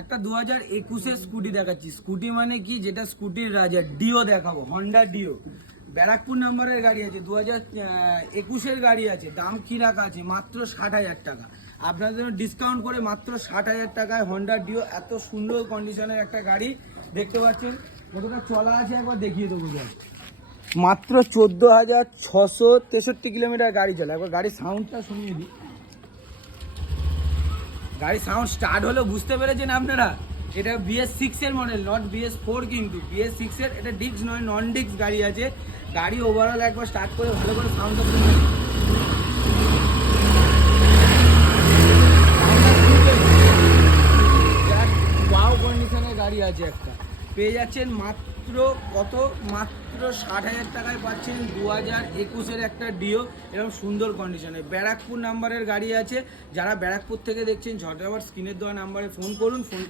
একটা 2021-এর স্কুটি দেখাচ্ছি। স্কুটি মানে কি, যেটা স্কুটির রাজা, ডিও দেখাবো, হন্ডা ডিও। ব্যারাকপুর নাম্বারের গাড়ি আছে, 2021-এর গাড়ি আছে। দাম কি রাখা আছে? মাত্র 60,000 টাকা। আপনাদের জন্য ডিসকাউন্ট করে মাত্র 60,000 টাকায় হন্ডা ডিও। এত সুন্দর কন্ডিশনের একটা গাড়ি দেখতে পাচ্ছেন। কতটা চলা আছে একবার দেখিয়ে দেবো। মাত্র 14,663 কিলোমিটার গাড়ি চলে। একবার গাড়ির সাউন্ডটা শুনিয়ে দিই। গাড়ি সাউন্ড স্টার্ট হলো, বুঝতে পেরেছেন আপনারা? এটা BS6 এর মডেল, নট BS4, কিন্তু BS6 এর। এটা ডিস্ক নয়, নন ডিস্ক গাড়ি আছে। গাড়ি ওভারঅল একবার স্টার্ট করে ভালো করে সাউন্ডটা শুনুন। ওয়াও কন্ডিশনের গাড়ি আছে একটা। পেয়ে যাচ্ছেন মাত্র কত? মাত্র 60,000 টাকায় পাচ্ছেন 2021-এর একটা ডিও, এরকম সুন্দর কন্ডিশনে। ব্যারাকপুর নাম্বারের গাড়ি আছে। যারা ব্যারাকপুর থেকে দেখছেন, ঝটঝট স্ক্রিনের দেওয়া নাম্বারে ফোন করুন। ফোন করে